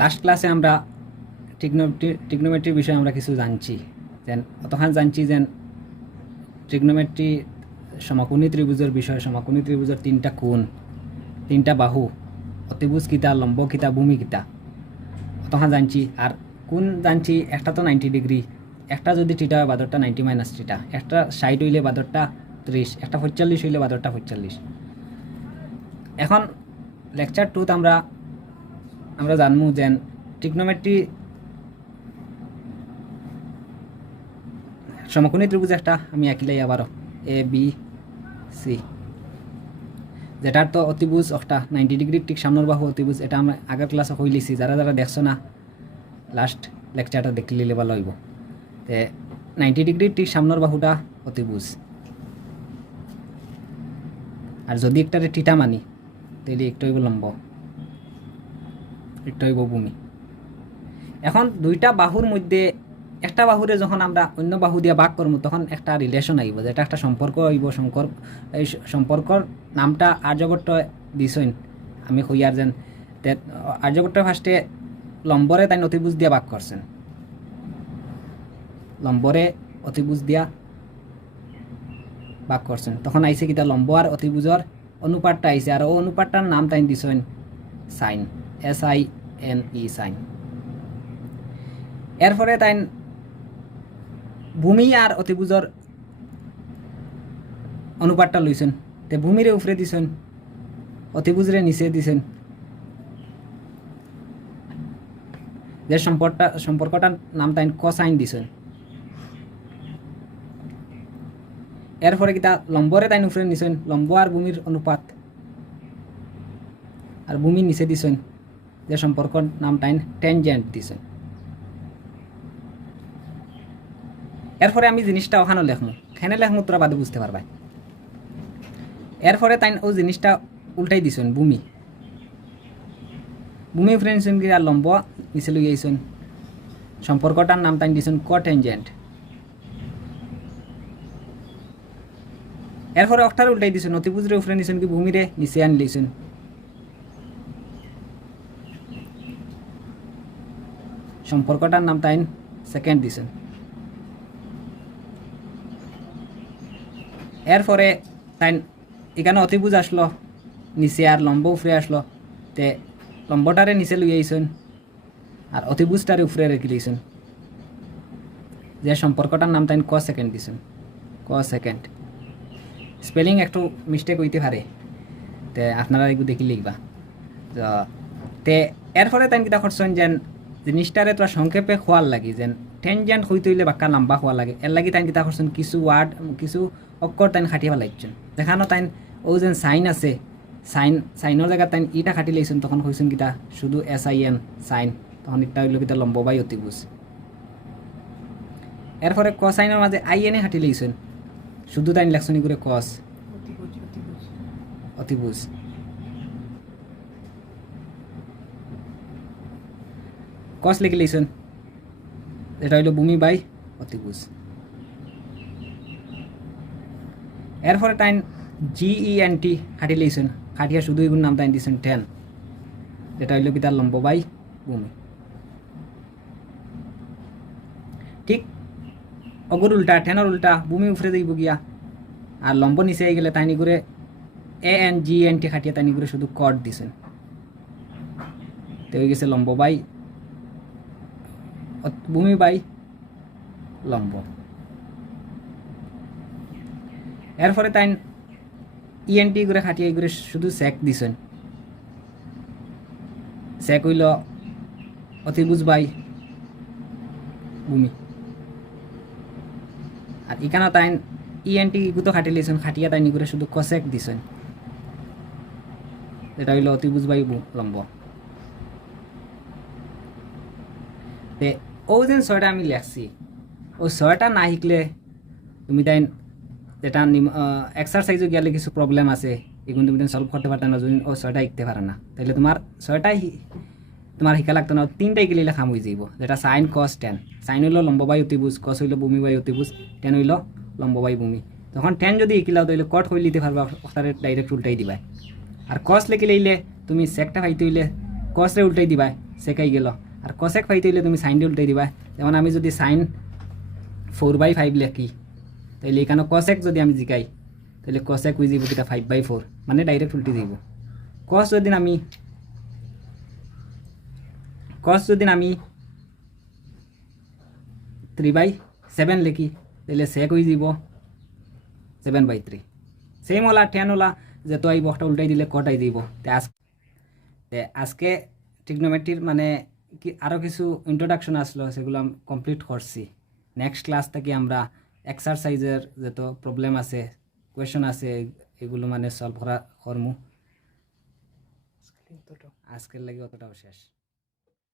Last ক্লাসে আমরা ট্রিগনোমেট্রির বিষয়ে আমরা কিছু জানছি যেন অতখান জানছি যেন ট্রিগনোমেট্রি সমকোণী ত্রিভুজের বিষয়। সমকোণী ত্রিভুজের তিনটা কোণ, তিনটা বাহু, অতিভুজ কিতা, লম্ব কিতা, ভূমি কিতা, অতখান জানছি। আর কোণ জানছি, একটা তো 90 ডিগ্রি, একটা যদি টিটা হয় বাদরটা 90 মাইনাস টিটা, একটা 60 হইলে বাদরটা 30, একটা 45 হইলে বাদরটা 45। এখন লেকচার 2 আমরা জানবো যে ট্রিগনোমেট্রি সমকোণী ত্রিভুজ একটা আমি আঁকিলাই আবারও এ বি সি, যেটার তো অতিভুজ একটা 90 ডিগ্রি ঠিক সামনের বাহু অতিভুজ। এটা আমরা আগের ক্লাসে হইলিছি, যারা যারা দেখছো না লাস্ট লেকচারটা দেখলে ভালো হইব। তে 90 ডিগ্রি ঠিক সামনের বাহুটা অতিভুজ, আর যদি একটারে টিটা মানি তাহলে একটা হইব লম্ব, একটা হইব ভূমি। এখন দুইটা বাহুর মধ্যে একটা বাহুরে যখন আমরা অন্য বাহু দিয়ে ভাগ করবো তখন একটা রিলেশন আইব, যেটা একটা সম্পর্ক আইব। এই সম্পর্কর নামটা আর্যভট্ট দিছেন, আমি কইয়ার যেন আর্যভট্ট ফার্স্টে লম্বরে তাই অতিভুজ দিয়া ভাগ করছেন, লম্বরে অতিভুজ দিয়া ভাগ করছেন। তখন আইছে কিতা লম্ব আর অতিভুজর অনুপাতটা আইছে, আর ও অনুপাতটার নাম তাই দিছেন সাইন, SINE সাইন। এরপরে তাই ভূমি আর অতিভুজর অনুপাতটা লইছেন, তে ভূমিরে উপরে দিছেন, অতিভুজরে নিচে দিছেন, যে সম্পর্কটার নাম তাই কোসাইন দিছেন। এরপরে কিতা লম্বরে তাই উপরে নিছেন, লম্ব আর ভূমির অনুপাত, আর ভূমি নিচে দিছেন, যে সম্পর্কর নাম তাই টেনজেন্ট দিছেন। এরপরে আমি জিনিসটা ওখানে লেখমু, খেনে লেখমু তোরা বাদে বুঝতে পারবা। এরপরে তাই ও জিনিসটা উল্টাই দিছেন, ভূমি উপরে নিছেন কি, আর লম্ব নিচে লই আইছেন, সম্পর্কটার নাম তাই দিছেন কোটেনজেন্ট। এরপরে অক্টার উল্টাই দিছেন, অতিভুজরে উপরে নিছেন কি, ভূমিরে নিচে আনি লইছেন। সম্পর্কটার নাম তাই সেকেন্ড দিছেন। এরপরে তাই এখানে অতিভুজ আসলো নিচে, আর লম্ব উপরে আসলো, তে লম্বটারে নিচে লই আইছেন আর অতিভুজটারে উপরে রেখে দিয়েছেন, যে সম্পর্কটার নাম তাই সেকেন্ড দিছেন, সেকেন্ড। স্পেলিং একটু মিস্টেক হইতে পারে, তে আপনারা এগুলো দেখি লিখবা। তে এরপরে তাই কিতা করছেন যেন জিনিসটারে তোরা সংক্ষেপে খোয়ার লাগি, যেন টেনজেন্ট হইতে হইলে বাক্কা লম্বা খোয়া লাগে, এর লাগি তাই কিতা করছেন কিছু ওয়ার্ড, কিছু অক্ষর তাই খাটিয়ে ফেলাইছেন। দেখানো তাই ও যেন সাইন আছে, সাইনের জায়গা তাই ইটা খাটি লাইছেন, তখন কইছেন কিতা শুধু SIN সাইন, তখন এটা হইল কিতা লম্ব বাই অতিভুজ। এরপরে কোসাইনের মাঝে IN খাটি লাইছেন, শুধু তাই লেখছেন করে কস অতিভুজ। কস লিখে লাইছেন, এটা হইল ভূমি বাই অতিভুজ। এরপরে তাই GENT খাটি লাইছেন, খাটিয়া শুধু এগুলোর নাম তাই দিয়েছেন 10, যেটা হইল কি তার লম্ব বাই ভূমি। ঠিক অগর উল্টা, 10-এর উল্টা, ভূমি উপরে যাইব গিয়া আর লম্ব নিচে আই গেলে তাই করে ANGENT খাটিয়া তাই করে শুধু কট দিছেন, তো হয়ে গেছে লম্ব বাই ভূমি বাই লম্ব। এরপরে তাই ENT করে খাটিয়ে করে শুধু সেক দিছেন, সেক হইল অতিভুজ বাই ভূমি। আর এখানে তাই ENT গুতো খাটিয়ে লিয়েছেন, খাটিয়া তাই করে শুধু কসেক দিছেন, যেটা হইল অতিভুজ বাই লম্ব। তে ও যেন ছয়টা আমি লেখছি, ও ছয়টা না শিখলে তুমি তাই যেটা এক্সারসাইজও গেলে কিছু প্রবলেম আছে, এগুলো তুমি সলভ করতে পারতে না যদি ও ছয়টা শিখতে পারে না, তাহলে তোমার ছয়টাই তোমার শিখা লাগতো না, 3টাই গেলে খাম হয়ে যাইব। যেটা সাইন কস টেন, সাইন হইল লম্ব বাই অতিভুজ, কস হইল ভূমি বাই অতিভুজ, টেন হইল লম্ব বাই ভূমি। তখন 10 যদি শিখিলাও তাহলে কট হইলে দিতে পারবা, ওখানে ডাইরেক্ট উল্টাই দিবা। আর কস লিখে লইলে তুমি সেকটা পাইতে হইলে কসরে উল্টাই দিবা, সেকাই গেল আর কসেক পাইতে হইলে তুমি সাইন দিয়ে উল্টাই দিবা যেমন আমি যদি সাইন 4/5 লিখি তাহলে এখানে কসেক যদি আমি জিকাই তাহলে কসেক হয়ে যাব কিটা 5/4 মানে ডাইরেক্ট উল্টি দিব কস যদি আমি 3/7 লিখি তাহলে সেক হয়ে যাব 7/3 সেম ওলা টেন ওলা যে তো আইব একটা উল্টাই দিলে কটাই দিব আজকে ট্রিগনোমেট্রির মানে কি আরও কিছু ইন্ট্রোডাকশন আসলো সেগুলো আমি কমপ্লিট করছি নেক্সট ক্লাস থেকে আমরা এক্সারসাইজের যত প্রবলেম আছে কোয়েশন আছে এগুলো মানে সলভ করা করমু আজকের লাগে অতটাও শেষ